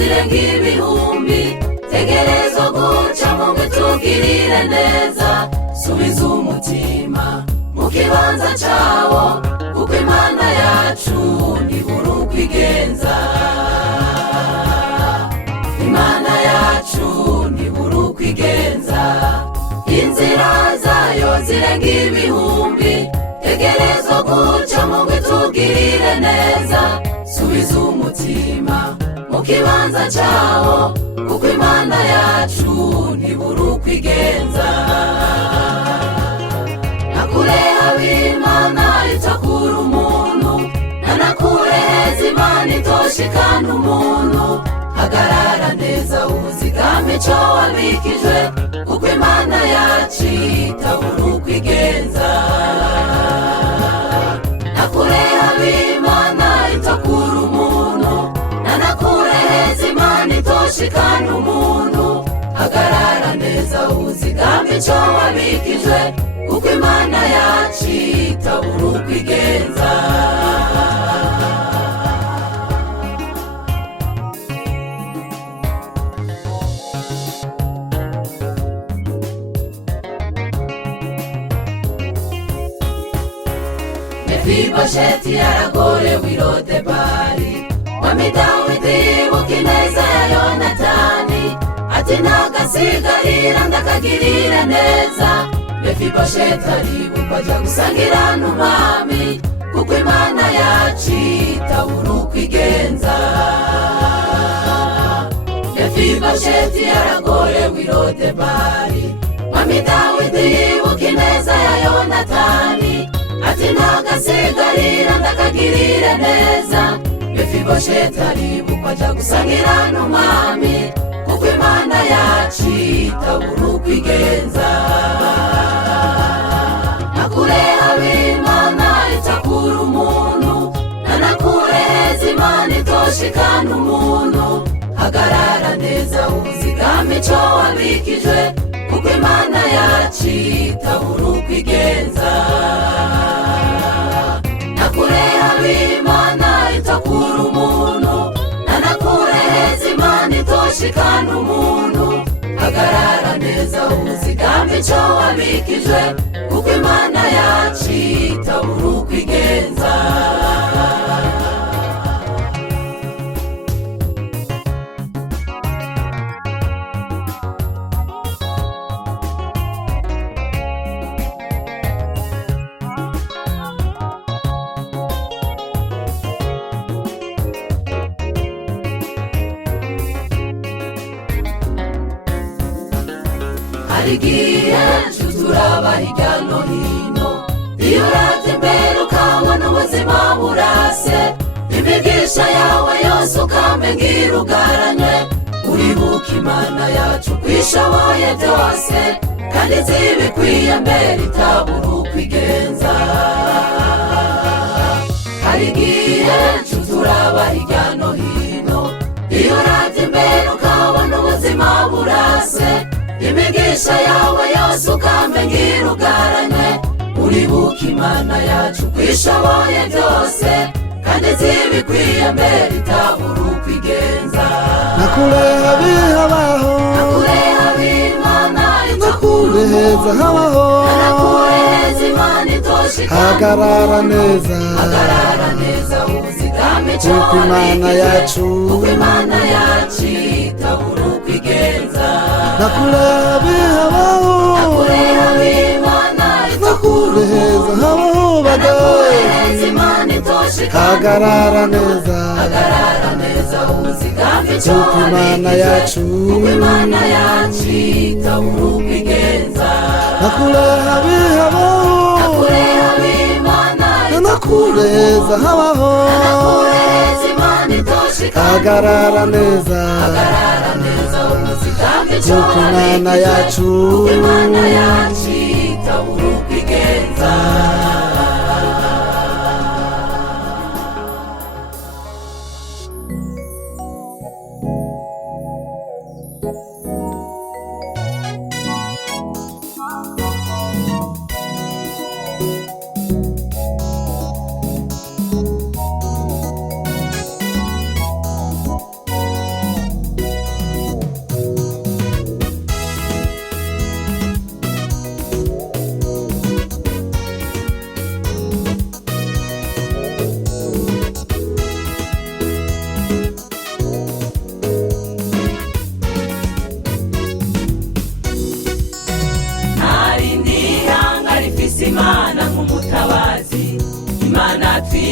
zirenga ibihumbi tegerezwa guca mu tugirire neza. Subiza umutima mu kibanza cawo kuko Imana yacu ntibura uko igenza. Imana yacu ntibura uko igenza. Inzira zayo zirenga ibihumbi tegerezwa guca mu tugirire neza. Subiza umutima mu kibanza cawo kuko Imana yacu ntibura uko igenza. Nakure ab'Imana itakura umuntu, nanakure heza Imana itoshikana umuntu. Hagarara neza uzigame ico wabikijwe kuko Imana yacu itabura uko igenza. Nakure ab'Imana itakura umuntu, nanakure heza Imana itoshikana umuntu. Hagarara neza uzigame ico wabikijwe kuko Imana yacu itabura uko igenza. Mefibosheti yaragorewe i Lodebari, Mwami Dawidi ibuka ineza ya Yonatani, ati ntagasigarira ndakagirire neza. Mefibosheti aribukwa aja gusangira n'umwami kuko Imana yacu itabura uko igenza. Mefibosheti yaragorewe i Lodebari, Mwami Dawidi ibuka ineza ya Yonatani, ati ntagasigarira ndakagirire neza. Mefibosheti aribukwa aja gusangira n'umwami kuko Imana yacu itabura uko igenza. Nakure ab'Imana itakura umuntu, nanakure heza Imana itoshikana umuntu. Hagarara neza uzigame ico wabikijwe kuko Imana yacu itabura uko igenza. Nakure ab'Imana itakura umuntu, nanakure heza Imana itoshikana umuntu. Hagarara neza uzigame ico wabikijwe kuko Imana yacu itabura uko igenza. Harigihe turaba hirya no hino, iyo uravye imbere ukabona ubuzima burase. Imigisha yawe yose ukamengira ugaranywe, uribuka Imana yacu kwishoboye byose kandi zibikwiye mbere itabura uko igenza. Harigihe turaba hirya no hino, iyo uravye imbere ukabona ubuzima burase. Imigisha yawe yose ukamengira ugaranywe, uribuka Imana yacu kwishoboye byose kandi zibikwiye mbere itabura uko igenza. Nakure abihabaho, nakure ab'Imana nakure heza habaho. Nakure heza Imana itoshikana. Hagarara neza, hagarara neza uzigame ico kuko Imana yacu, kuko Imana yacu itabura uko igenza. nakure abihabaho, nakure ab'Imana nakure heza habaho. Nakure heza Imana itoshikana. Hagarara neza, hagarara neza uzigame ico kuko Imana yacu, kuko Imana yacu itabura uko igenza. nakure abihabaho, nakure ab'Imana nakure heza habaho. nakure heza Imana itoshikana. Hagarara neza, hagarara neza uzigame ico kuko Imana yacu, kuko Imana yacu itabura uko igenza.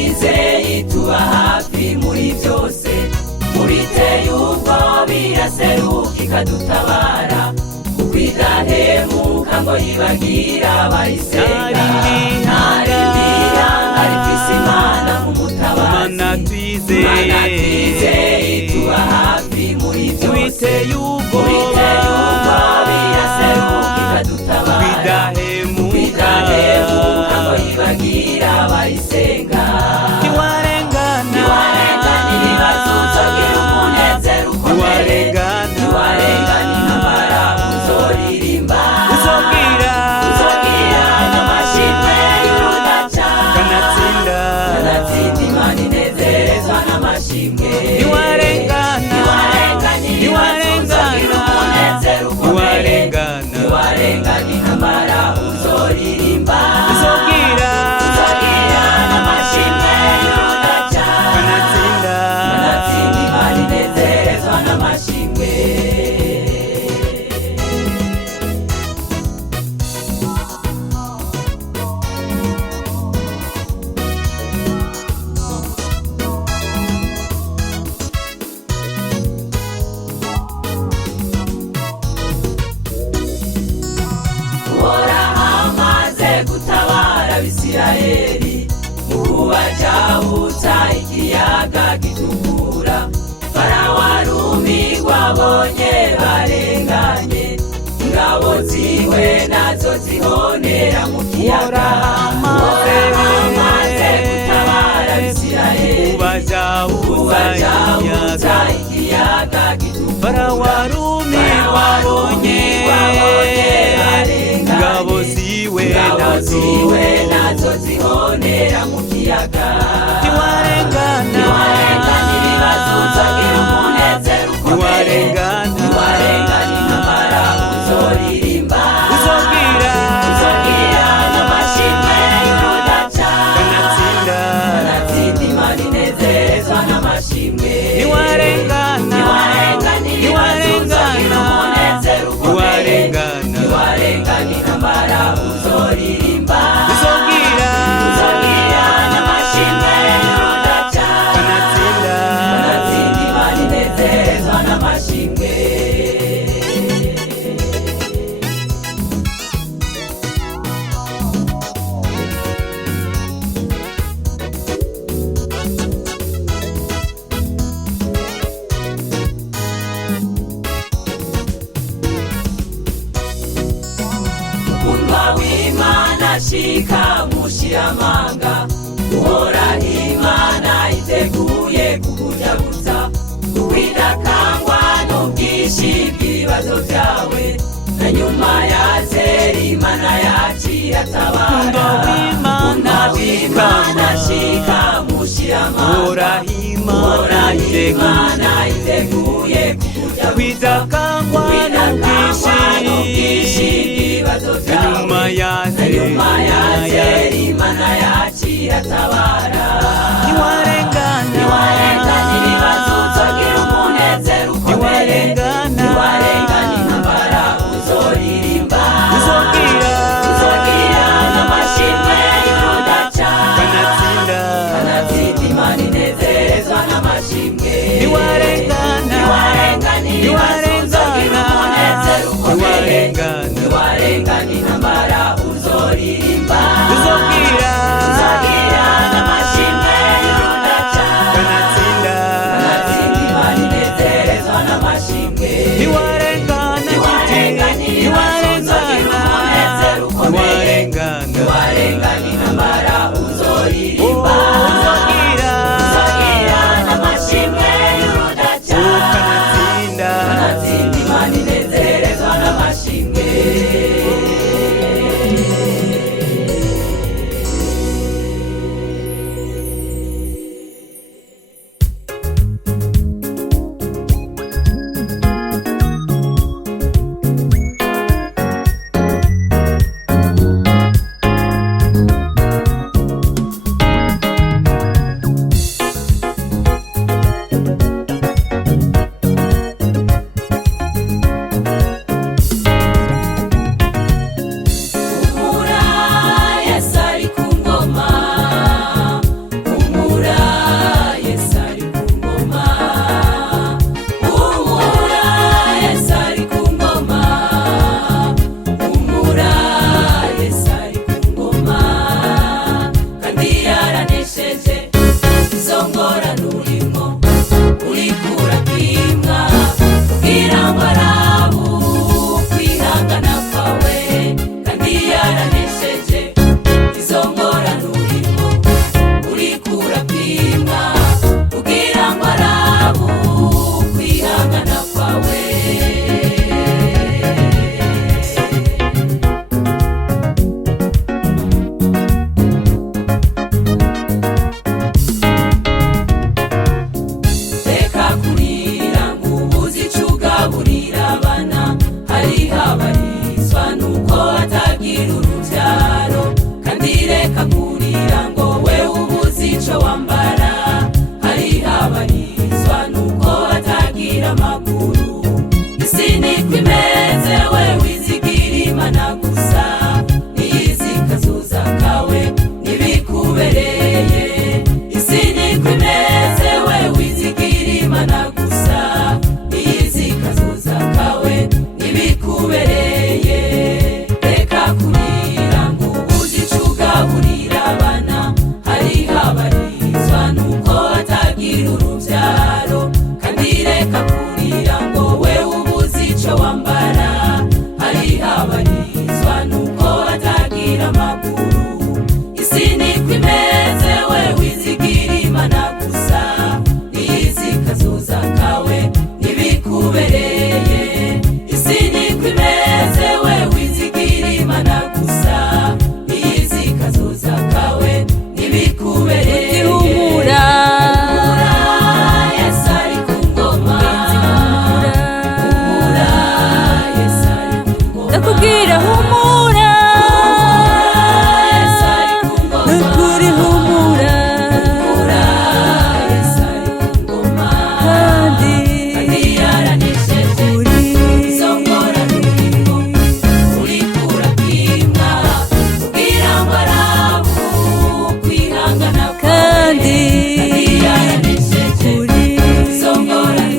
twizeye tuba hafi muri byose, mu biteye ubwoba iraseruka ikadutabara, kuko idahemuka ngo yibagira abayisenga. ntarindira rifise Imana nk'umutabazi, Mana twizeye tuba hafi muri byose, mu biteye ubwoba iraseruka ikadutabara, idahemuka ngo yibagira abayisenga. Ntiwarengana ibibazo uzogira umunezero ukomeye, ntiwarengana intambara uzoririmba, uzogira n'amashimwe y'urudaca, kanatsinda Imana inezerezwa n'amashimwe. Ntiwarengana ibibazo uzogira umunezero ukomeye, ntiwarengana intambara uzoririmba, uzogira n'amashimwe y'urudaca, kanatsinda Imana inezerezwa n'amashimwe. Uhoraho amaze gutabara Abisirayeli, mu kubajabutsa ikiyaga gitukura, Farawo arumirwa abonye barenganye, ingabo ziwe nazo zihonera mu kiyaga. Uhoraho amaze gutabara Abisirayeli, mu kubajabutsa ikiyaga gitukura, Farawo arumirwa abonye ingabo ziwe nazo zihonera mu kiyaga. Ntiwarengana ibibazo uzogira umunezero ukomeye, ntiwarengana intambara uzoririmba, uzogira n'amashimwe y'urudaca, kanatsinda Imana inezerezwa n'amashimwe. Ntiwarengana ibibazo uzogira umunezero ukomeye, ntiwarengana intambara uzoririmba, uzogira n'amashimwe y'urudaca, kanatsinda Imana inezerezwa n'amashimwe. Umurwa w'Imana shika mushiramanga, Uhoraho Imana iteguye kukujaguza, kuko idakangwa n'ubwinshi bw'ibibazo byawe, na nyuma ya zeri Imana yacu iratabara. Umurwa w'Imana shika mushiramanga, Uhoraho Imana iteguye kukujaguza, kuko idakangwa n'ubwinshi bw'ibibazo byawe, na nyuma ya zeri Imana yacu iratabara. Ntiwarengana ibibazo uzogira umunezero ukomeye, ntiwarengana intambara uzoririmba, uzogira n'amashimwe y'urudaca, kanatsinda Imana inezerezwa n'amashimwe. Ntiwarengana ibibazo uzogira umunezero ukomeye, ntiwarengana intambara uzoririmba, uzogira n'amashimwe ndakubwira humura, nukuri humura, kandi yaranesheje izo ngorane urikura kwimwa kugira ngo arabu kwihangana kandi yaranesheje izo ngorane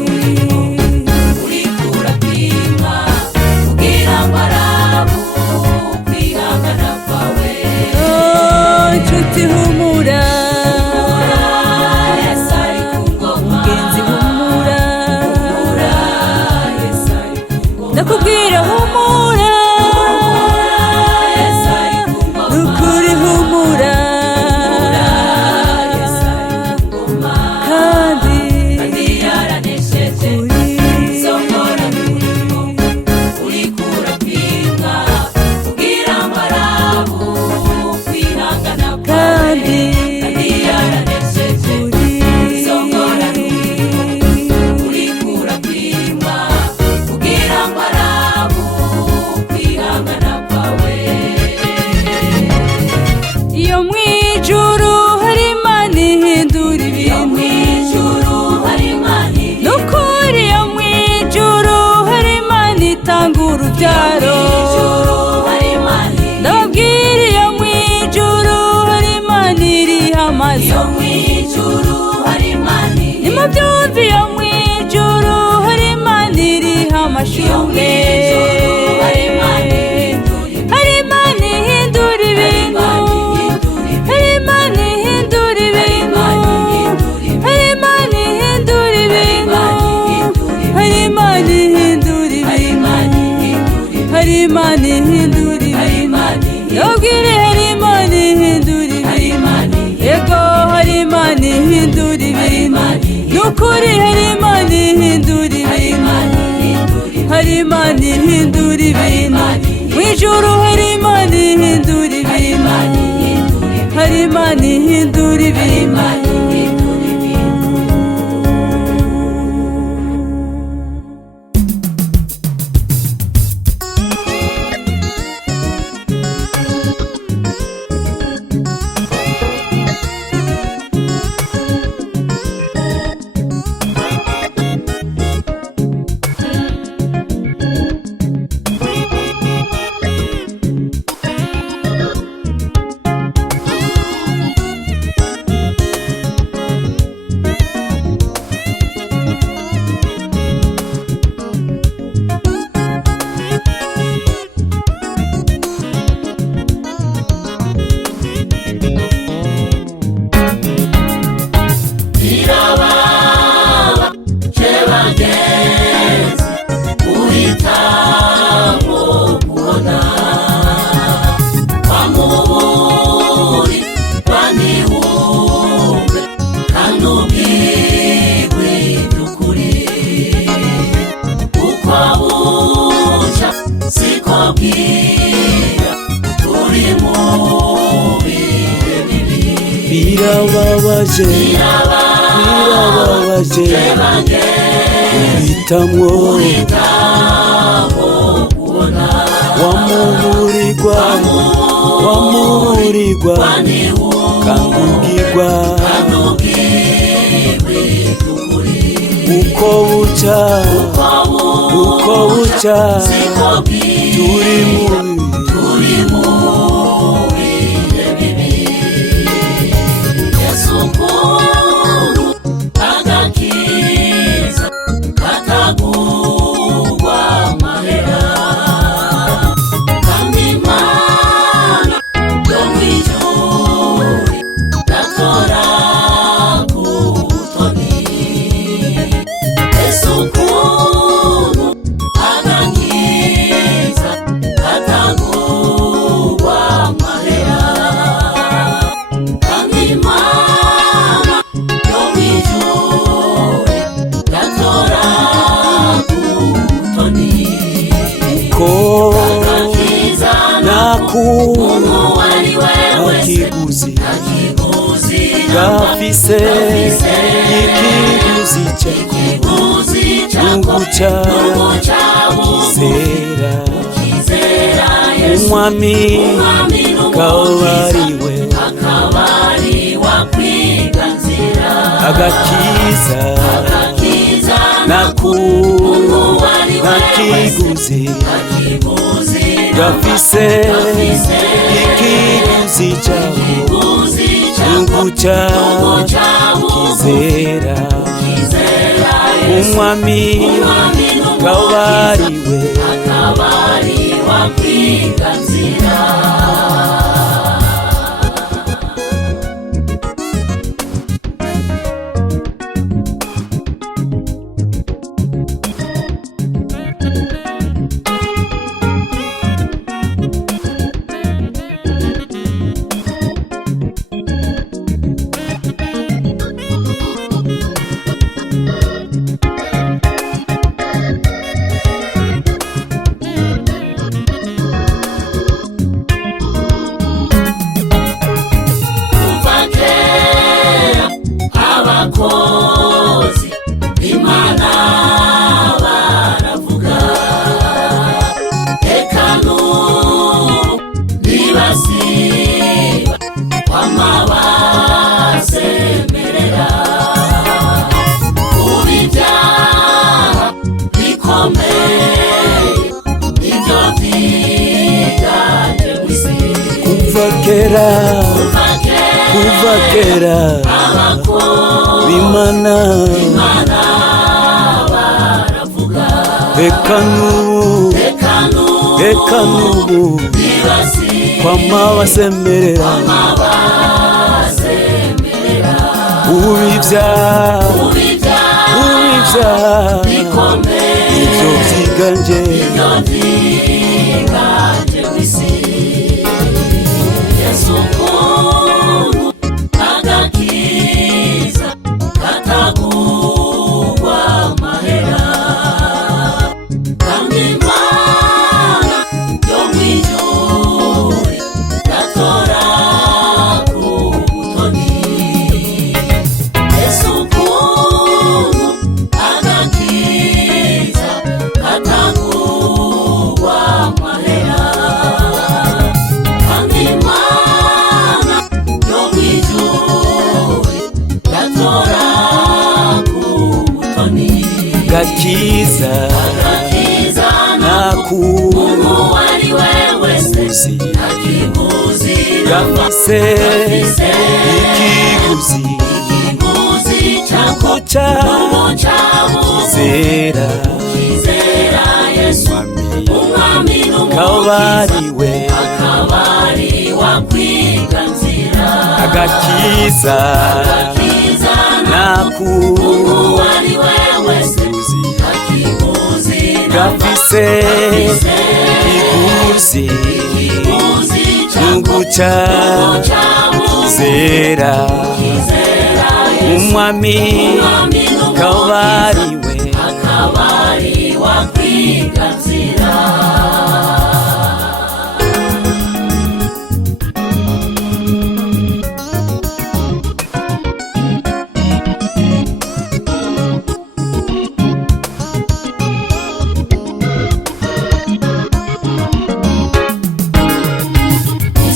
urikura kwimwa kugira ngo arabu kwihangana kwawe. Inshuti humura, mugenzi humura, ndakubwira humura, nukuri humura, kandi yaranesheje izo ngorane urikura kwimwa kugira ngo arabu kwihangana kandi yaranesheje izo ngorane urikura kwimwa kugira ngo arabu kwihangana kwawe. Iyo mwijuru hari Imana ihindura ibintu, nukuri iyo mwijuru hari Imana itanga urubyaro, ndababwira iyo mwijuru hari Imana iriha amazu, nimubyumve iyo mwijuru hari Imana iriha amashuri, hari Imana ihindura ibintu, hari Imana ihindura ibintu, hari Imana ihindura ibintu, hari Imana ihindura ibintu, hari Imana ihindura ibintu, ndababwire hari Imana ihindura ibintu, yego hari Imana ihindura ibintu, nukuri hari Imana ihindura ibintu, hari Imana ihindura ibintu, mwijuru hari Imana ihindura ibintu, hari Imana ihindura ibintu. Birababaje, birababaje guhitamwo wamuburirwa kangubwirwa uko buca turi mu akiguzi gafise ikiguzi cyo guca kizera umwami kabariwe agakiza nakiguzi gafise ikiguzi cyaho nuguca ukizera umwami kabariwe abakozi b'Imana baravuga eka n'ubu ntibasiba kwama basemerera kuba ibyaha bikomeye nibyo byiganje mw'isi kuva kera b'Imana baravuga eka n'ubu kwama basemerera ibyaha nibyo byiganje mw'isi Yesu ukuntu agakiza katagurwa amahera kandi Imana yo mw'ijuru gatora ku butoni Yesu ukuntu agakiza katagurwa amahera kandi Imana yo mw'ijuru gatora ku butoni gakiza umuntu ari we wese akiguzi gafise ikiguzi cyako kizera Yesu umwami kabariwe akwiganzira agakiza umuntu ari we wese akiguzi gafise ikiguzi nuguca ukizera umwami kabariwe akwiganzira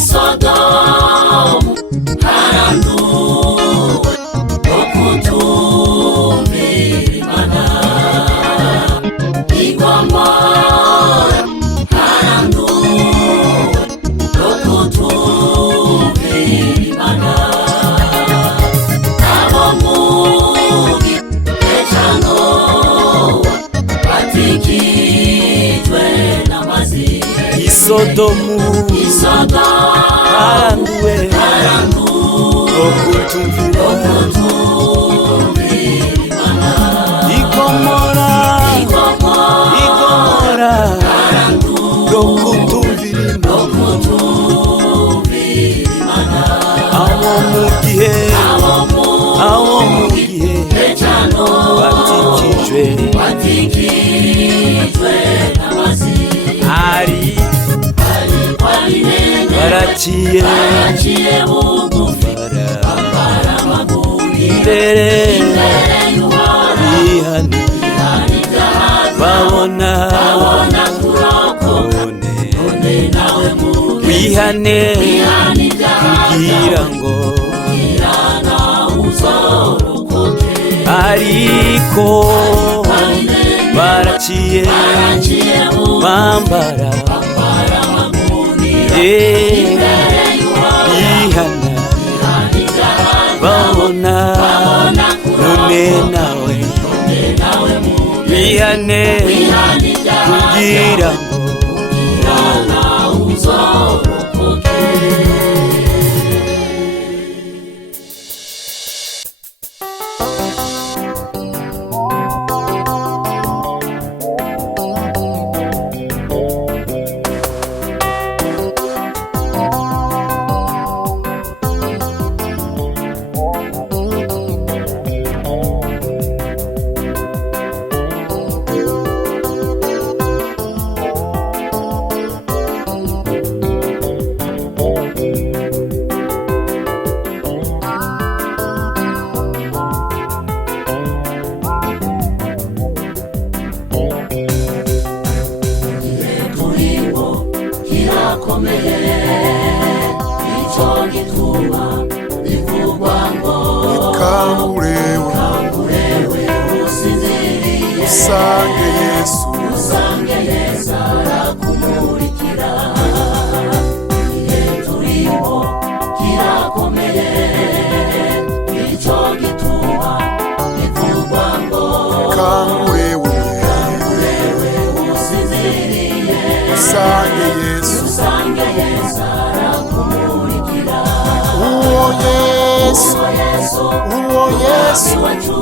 Sodomu haranduwe okutumira Imana Igomora haranduwe okutumira Imana abo mugi ecanowa batikijwe n'amazi Isodomu haranduwe okutumvira Igomora okutumvira abo mugihe batikijwe hari baraciye bugufi imbere y'ihani babona kuroko none nawe mu ihane kugira ngo ariko baraciye bambara ihana babona none nawe ihane kugira ngo usange Yesu arakumurikira igihe turimo kirakomeye nicyo gituma bivugwa ngo kangurewe usinziriye usange Yesu arakumurikira uwo Yesu wacu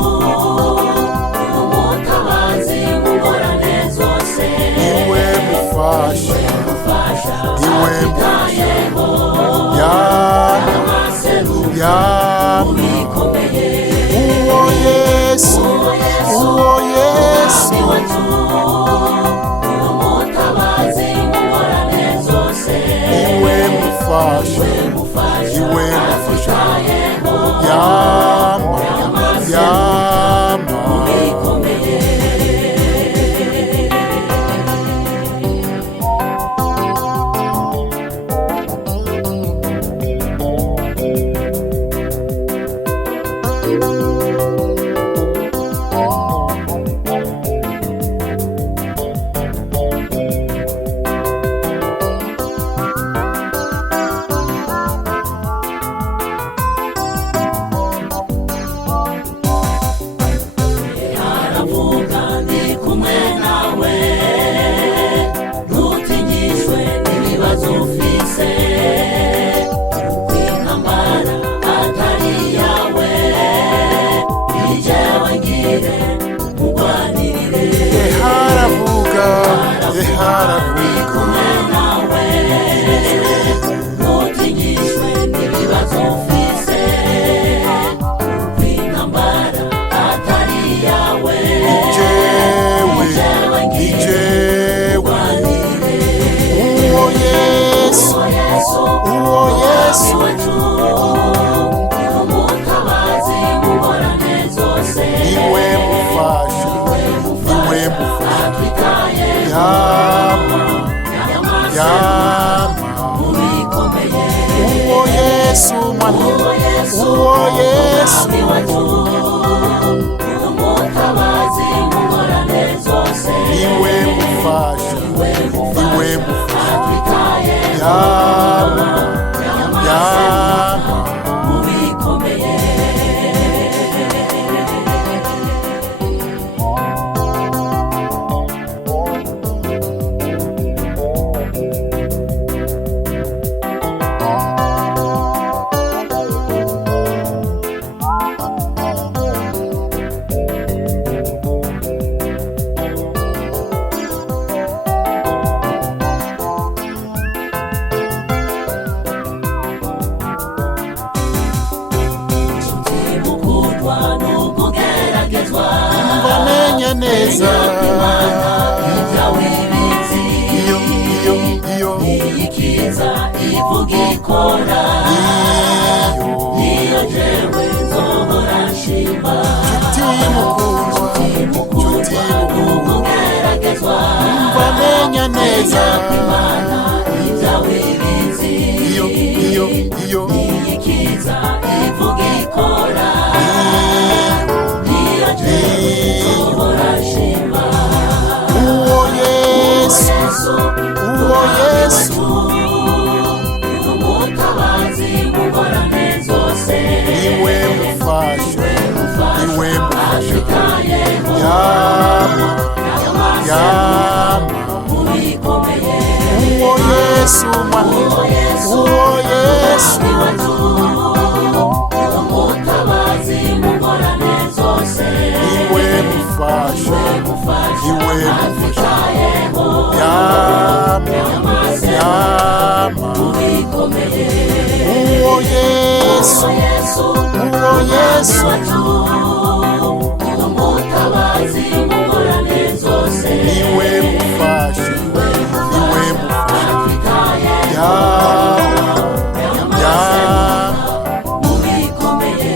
neza iyo ikiza ivuga ikora iyo jewe nzohora nshima nshuti mukundwa nukugeragezwa mva menya neza Imana ibyawe bizi uwo Yesu mwami, uwo Yesu umutabazi mu ngorane zose, iwe mufasha, iwe mufasha, yama bikomeye. uwo Yesu, uwo Yesu umutabazi mu ngorane zose, iwe mufasha, iwe mufasha, mu bikomeye.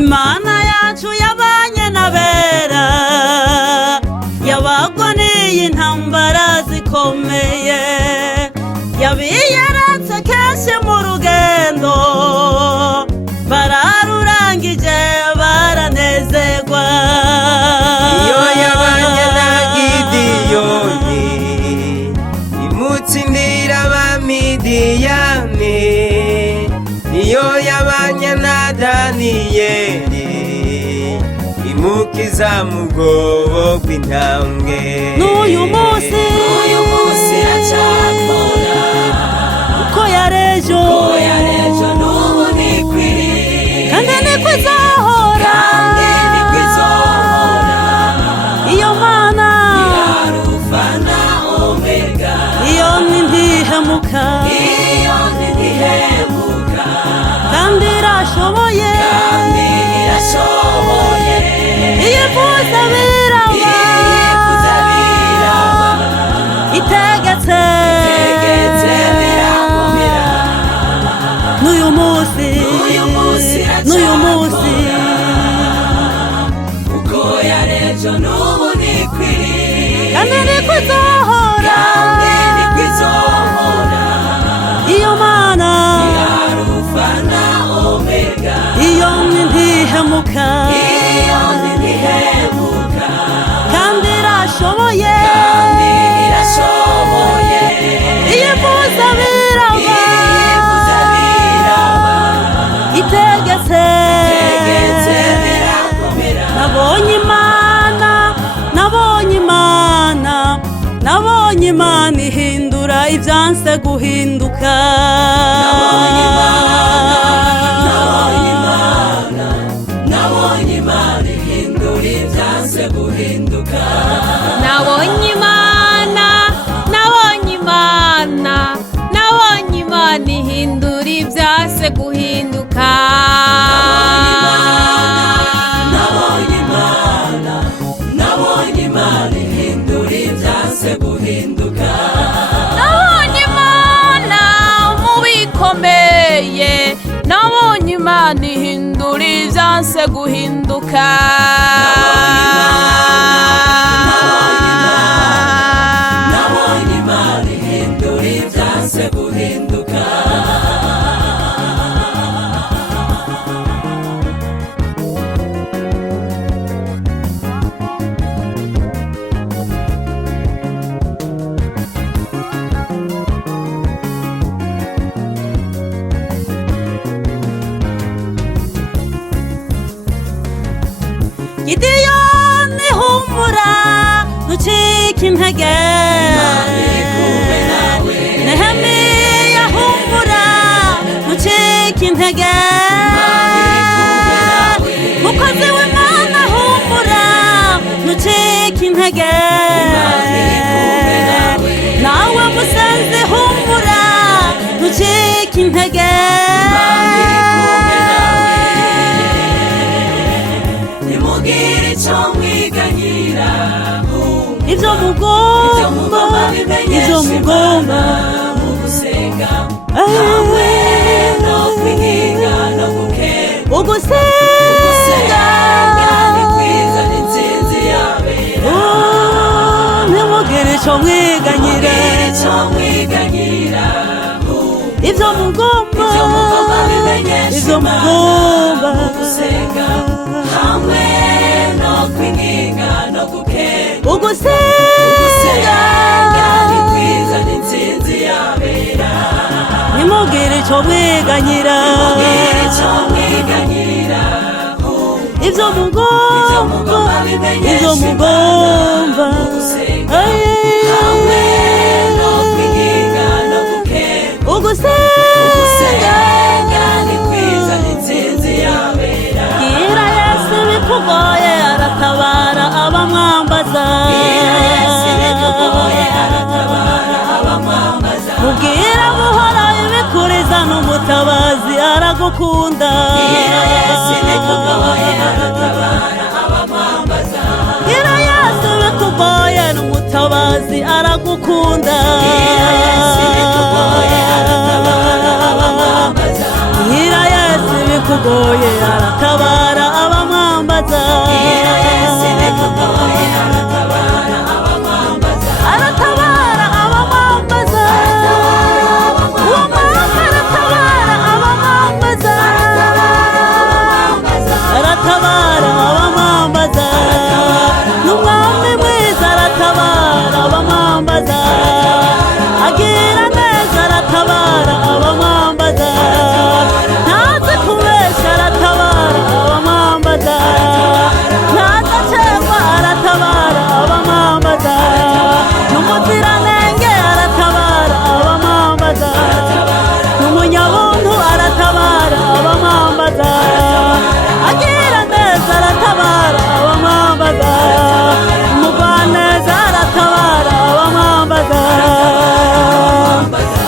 Imana yacu yabanye n'abera, yabagwaniye intambara zikomeye, yabiyeretse kenshi mu rugendo, bararurangije baranezerwa. iyo yabanye na Gidiyoni imutsindira abamidiyani, niyo yabanye na Daniyeli imukiza mu bwobo bw'intambwe. N'uyu munsi aracyakora, uko yarejo n'ubu nikwiriye, kandi niko izahora. Iyo Mana Arufa na Omega, iyo ni ntihemuka iyo ntihemuka, kandi irashoboye, irashoboye, iyifuza biraba, itegetse birakomera. n'uyu munsi uko yarejo n'ubu nikwiriye, kandi niko izahora. Iyo Mana Arufa na Omega, iyo ni ntihemuka iyo ntihemuka, kandi irashoboye, irashoboye, iyifuza biraba, itegetse birakomera. nabonye Imana, nabonye Imana ihindura ibyanse guhinduka. Nabonye Imana ihindura ibyanse guhinduka. Nabonye Imana ihindura ibyase guhinduka. Nabonye Imana ihindura ibyanse guhinduka. Nabonye Imana mu bikomeye, nabonye Imana ihindura ibyase guhinduka. Nabonye Imana ihindura ibyanse guhinduka. Gideyoni humura ntucike intege, Nehemiya humura ntucike intege, mukozi w'Imana humura ntucike intege, nawe musenzi humura ntucike intege. Nimugire icyo mwiganyira, Ibyo mugomba mu gusenga, hamwe no kwiga no gukenda. ugusenga Ni kwiza n'intsinzi yabera. ntimugire ico mwiganyira ivyo mugomba bimenyesha ivyo mugomba gusenga hamwe no kwinginga no gukeka ugusenga ni kwiza n'intsinzi yabera ntimugire ico mwiganyira ivyo mugomba ivyo mugomba hamwe no kwinginga no gukeka ugusenga ni kwiza n'intsinzi yabera gira Yesu bikugoye aratabara abamwambaza mubwira buhora ibikuriza n'umutabazi aragukunda gira Yesu bikugoye n'umutabazi aragukunda gira Yesu bikugoye aratabara abamwambaza aratabara abamwambaza uwo mwami aratabara abamwambaza aratabara abamwambaza n'umwami mwiza aratabara abamwambaza agira neza aratabara abamwambaza ntazi kubesha aratabara abamwambaza ntadacegwa aratabara abamwambaza n'umuziranenge aratabara abamwambaza n'umunyabuntu aratabara abamwambaza agira neza aratabara abamwambaza umugwaneza aratabara abamwambaza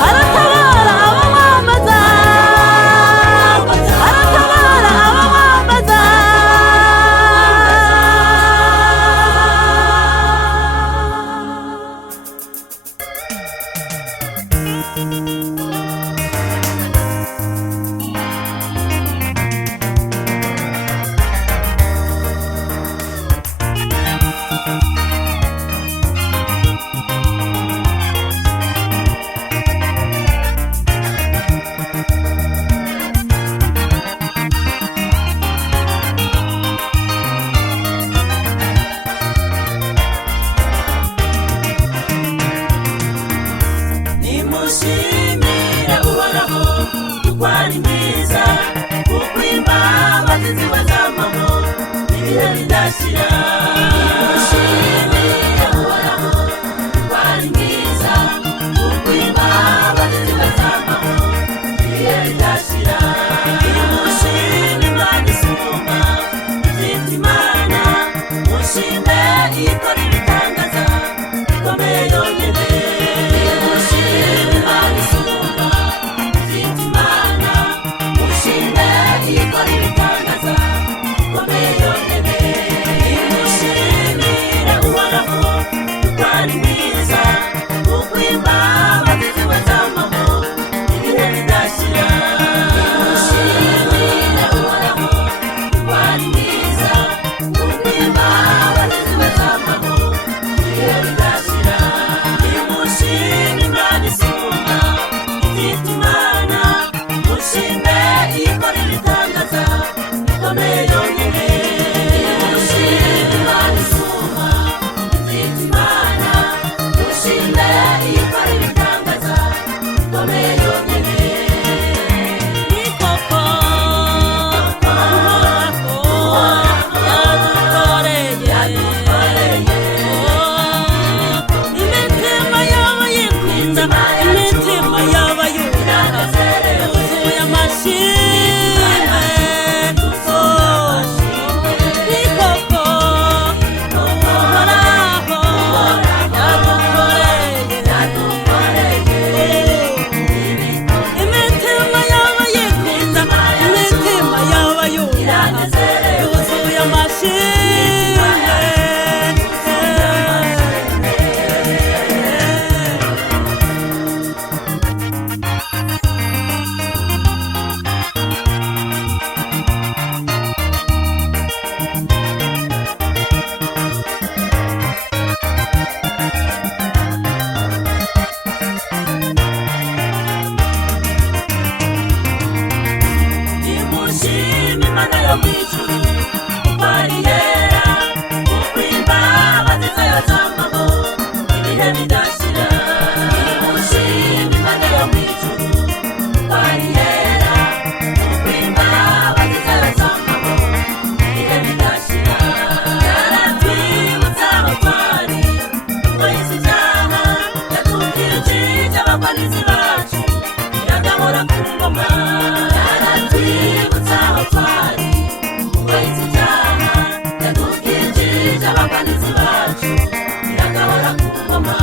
aratabara abamwambaza aratabara abamwambaza nimushimire uhoraho kuko ari mwiza kuko imbabazi ziwe zamaho ibihe bidashira nimushimire uhoraho kuko ari mwiza kuko imbabazi ziwe zamaho ibihe bidashira nimushime Imana isumba izindi mana mushime ikora ibitangaza bikomeye yonyene ikora ibitangaza bikomeye yonyene ibihe bidashira nimushime Imana yo mw'ijuru twari hera imbabazi zarazamamo ibihe bidashira yaratwibutsa aho twari twahise ivyaha yatubwirije abagwanizi bacu iragahora ku ngoma yaratwibutsa aho twari twahise ivyaha yatubwirije abagwanizi bacu iragahora ku ngoma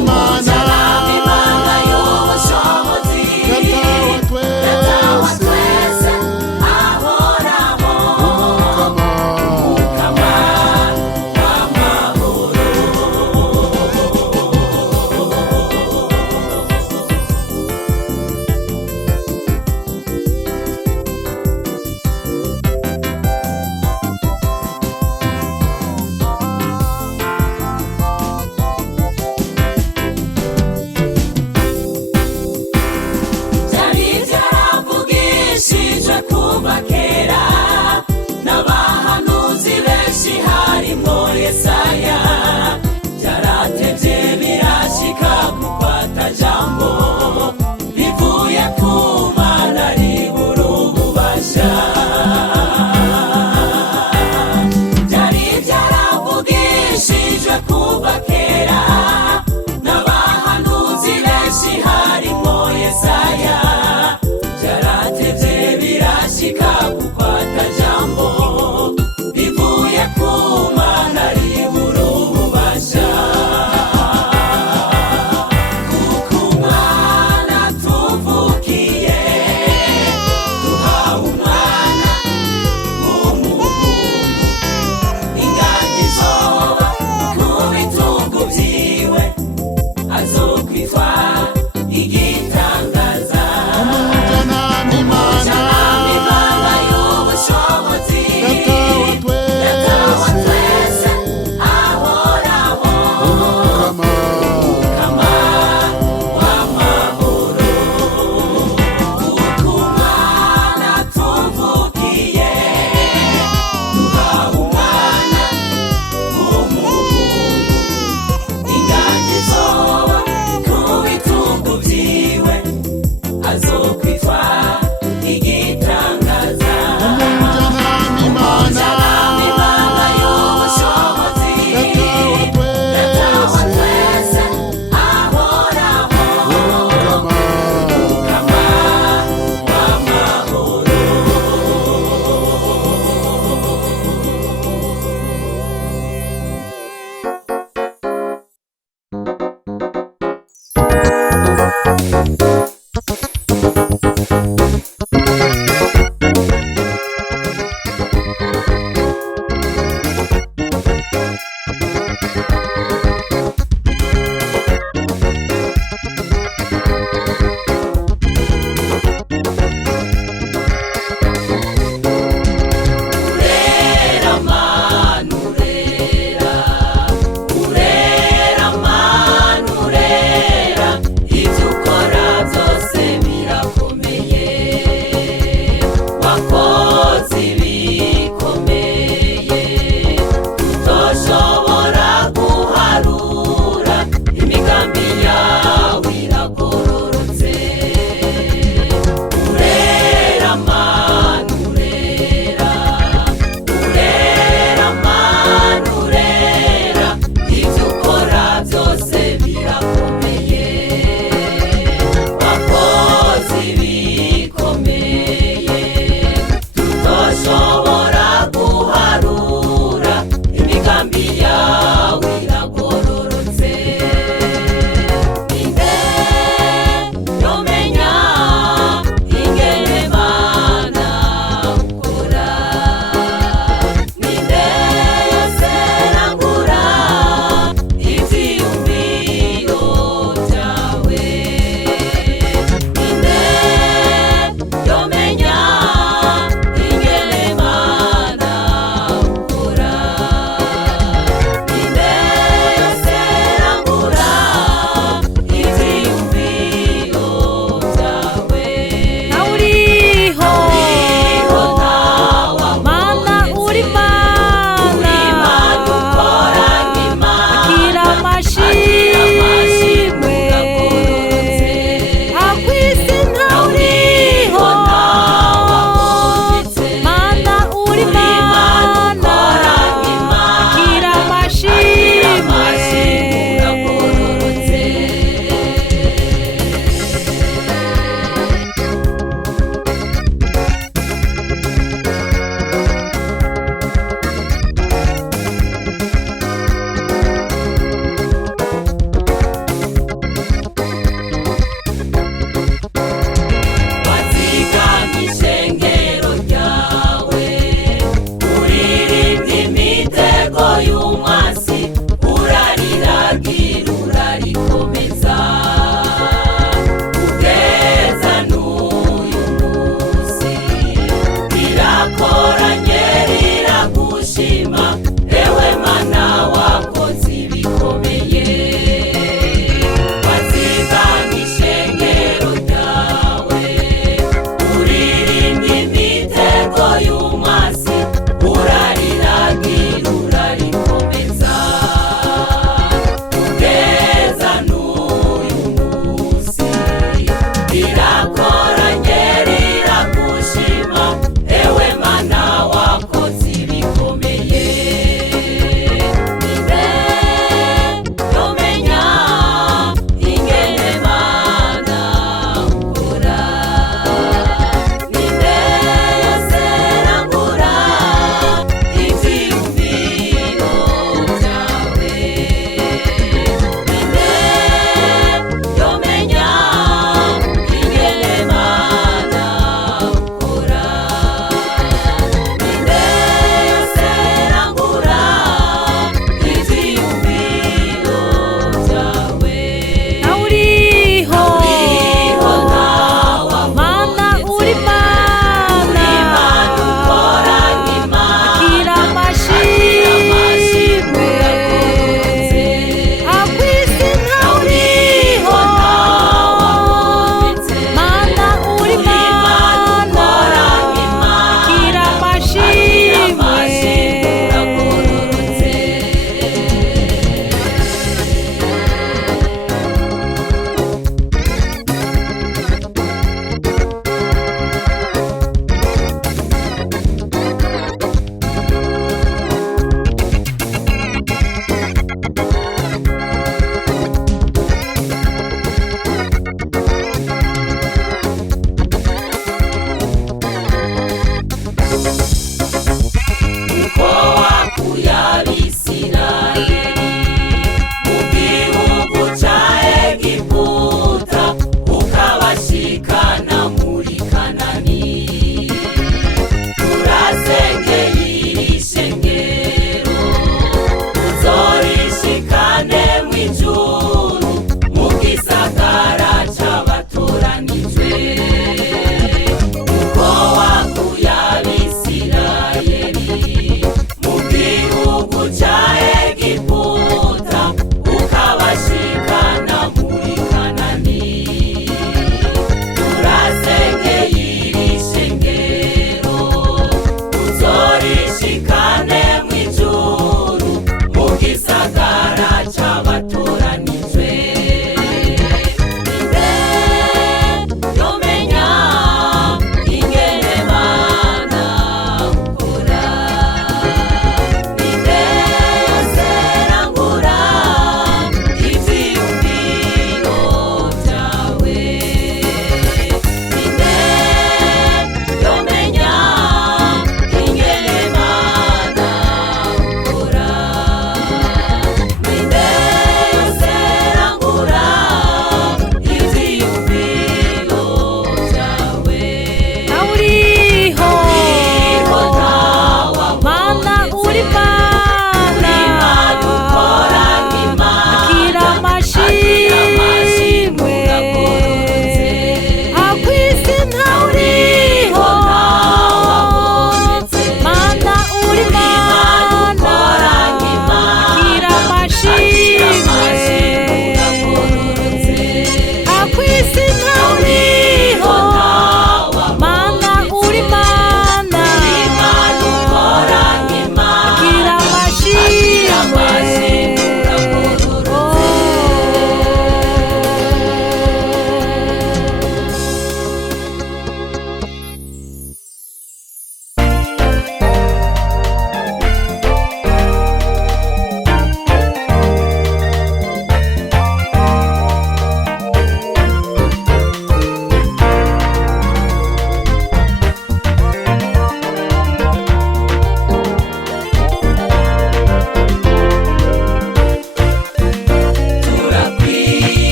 Imana Imana y'ubushobozi Data wa twese ahoraho Umukama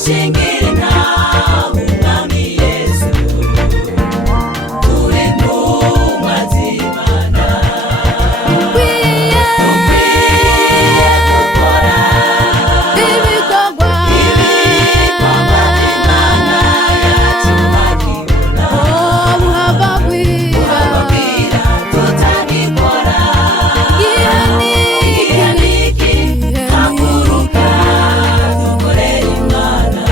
dushingira intahe umwami Yesu turi intumwa z'Imana ukwiye gukora ibikorwa Imana yacu bakibona buhababwira tutagikora igihe niki haguruka dukorere Imana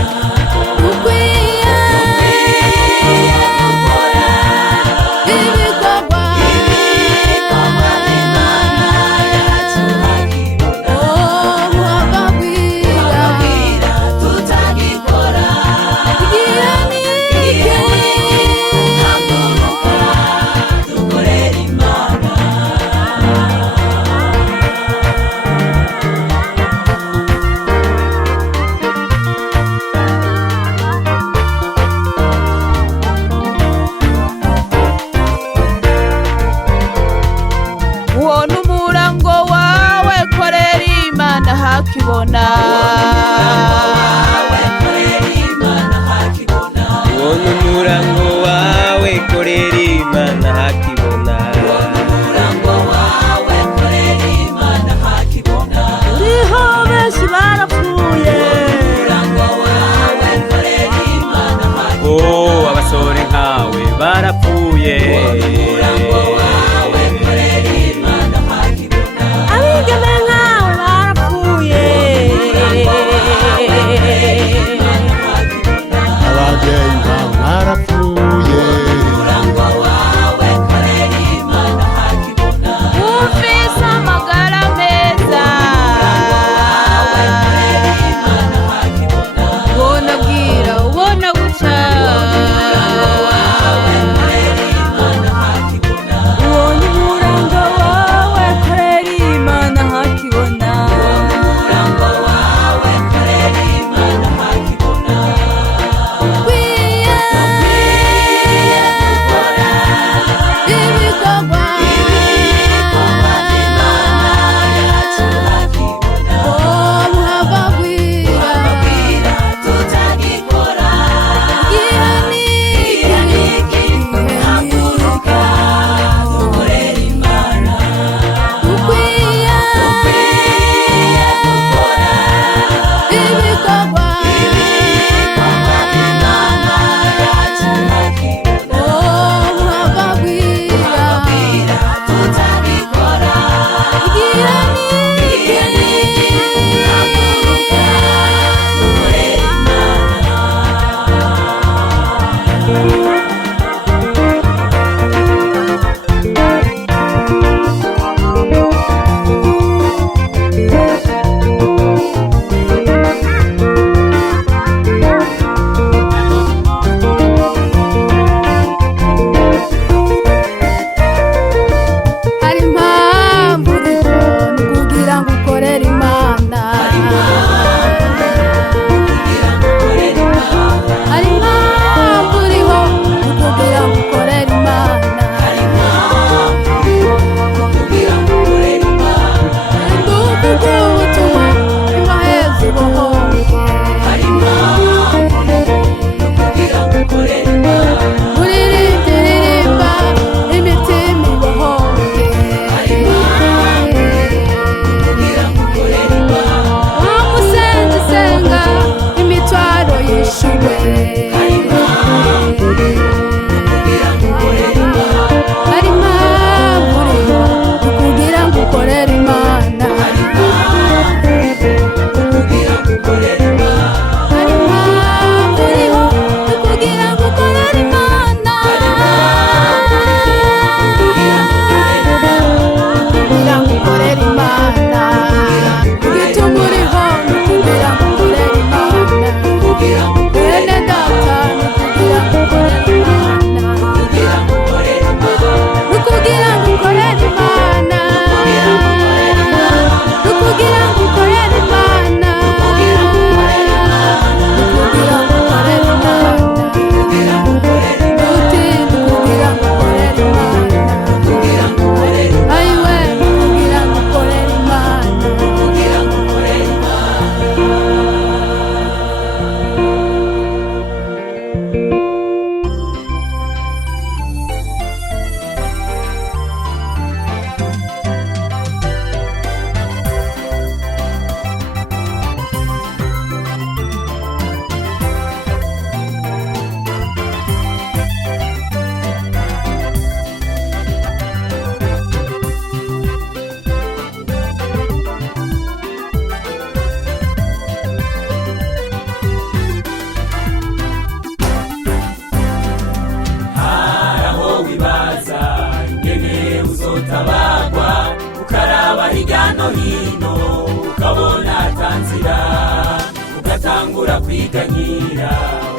ugatangura kwiganyira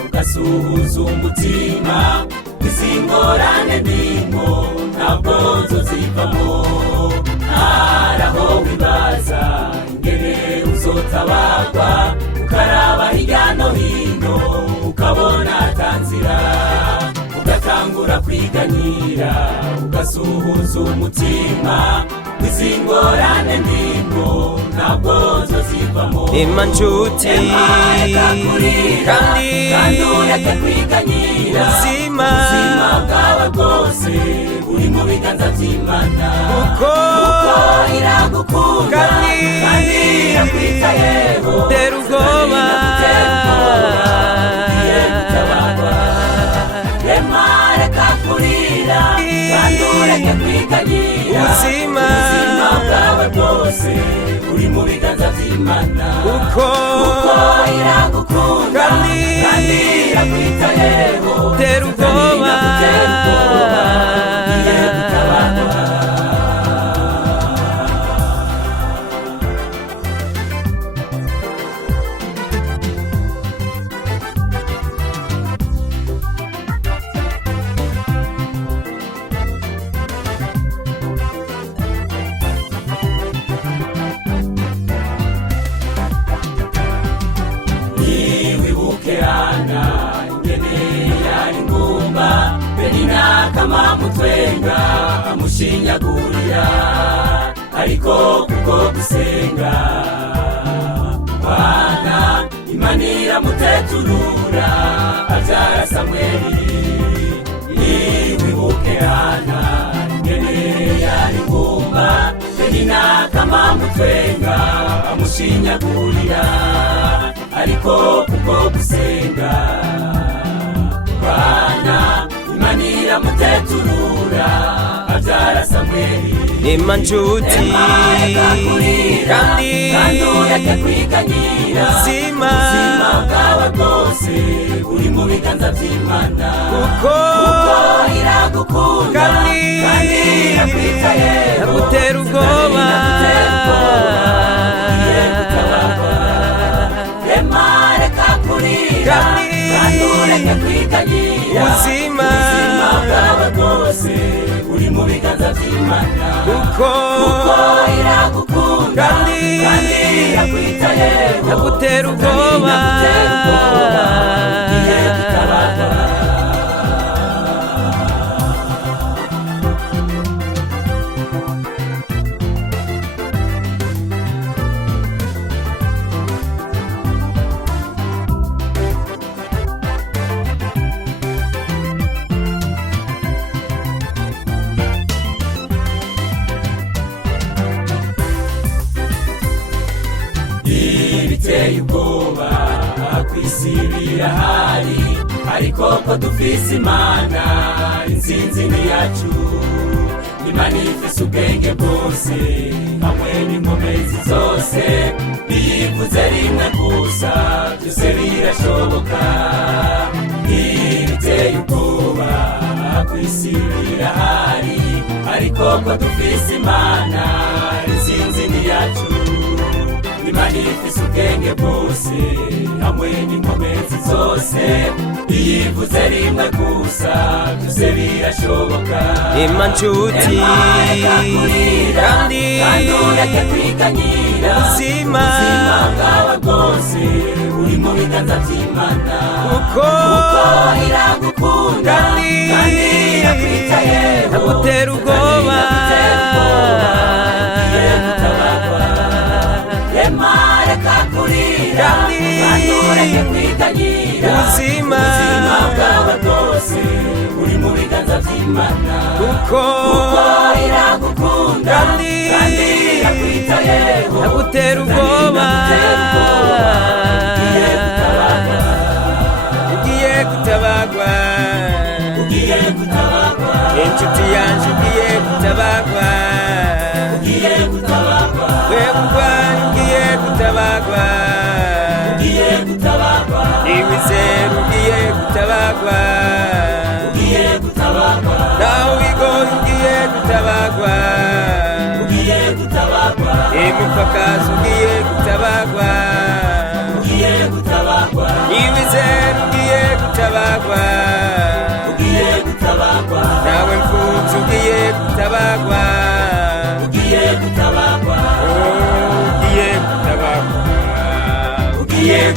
ugasuhuza umutima izingorane ndimo ntabwo zozivamo haraho wibaza ingene uzotabagwa ukaraba hirya no hino ukabona atanzira ugatangura kwiganyira ugasuhuza umutima izingorane ndimo ntabwo zozivamo Ema nshuti kandi ureke kwiganyira ubuzima bwawe bwose uri mu biganza by'Imana kuko iragukunda kandi irakwitayeho tera ubwoba igiye gutabarwa Ema reka kurira kandi ureke kwiganyira ubuzima bwawe bwose uri mu biganza by'Imana kuko iragukunda kandi irakwitayeho tera ubwoba igiye gutabarwa kama mutwenga amushinyagurira ariko kuko gusenga Bwana Imanira muteturura abyara Samweli wibuke Hana ingene yari ngumba Penina kama mutwenga amushinyagurira ariko kuko gusenga Bwana Imanira muteturura abyara Samweli Ema nshuti kandi ureke kwiganyira ubuzima bwawe bwose uri mu biganza by'Imana kuko iragukunda kandi irakwitayeho agutera ubwoba igiye gutabarwa Ema reka kurira kandi ureke kwiganyira ubuzima bwawe bwose uri mu biganza by'Imana kuko iragukunda kandi irakwitayeho agutera ubwoba igiye gutabarwa biteye ubwoba kw'isi birahari ariko ko dufise Imana intsinzi ni yacu Imana ifise ubwenge bwose hamwe n'inkomezi zose biyivuze rimwe gusa byose birashoboka biteye ubwoba kw'isi birahari ariko ko dufise Imana intsinzi ni yacu Imana ifise ubwenge bwose hamwe n'inkomezi zose biyivuze rimwe gusa byose birashoboka Ema nshuti kandi ureke kwiganyira ubuzima bwawe bwose uri mu biganza by'Imana kuko iragukunda kandi irakwitayeho agutera ubwoba igiye gutabarwa Ema reka kurira kandi ureke kwiganyira ubuzima bwawe bwose uri mu biganza by'Imana kuko iragukunda kandi irakwitayeho agutera ubwoba igiye gutabarwa ugiye gutabarwa inshuti yanje ugiye gutabarwa webugwa ugiye gutabarwa iwizera ugiye gutabarwa nawe wigoye ugiye gutabarwa imupfakazi ugiye gutabarwa ugiye